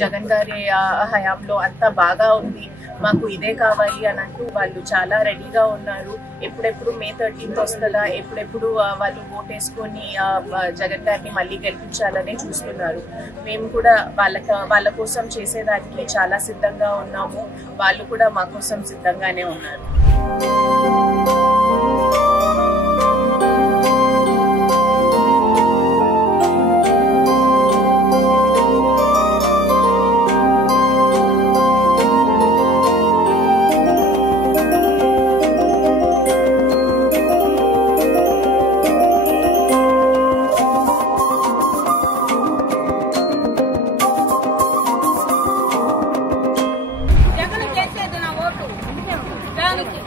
జగన్ గారి హయాంలో అంతా బాగా ఉంది, మాకు ఇదే కావాలి అని అంటూ వాళ్ళు చాలా రెడీగా ఉన్నారు. ఎప్పుడెప్పుడు May 13th వస్తుందా, ఎప్పుడెప్పుడు వాళ్ళు ఓటేసుకొని జగన్ గారిని మళ్ళీ గెలిపించాలనే చూస్తున్నారు. మేము కూడా వాళ్ళ కోసం చేసేదానికి చాలా సిద్ధంగా ఉన్నాము. వాళ్ళు కూడా మా కోసం సిద్ధంగానే ఉన్నారు. జగన్ చేసేది నా ఓటు దానికి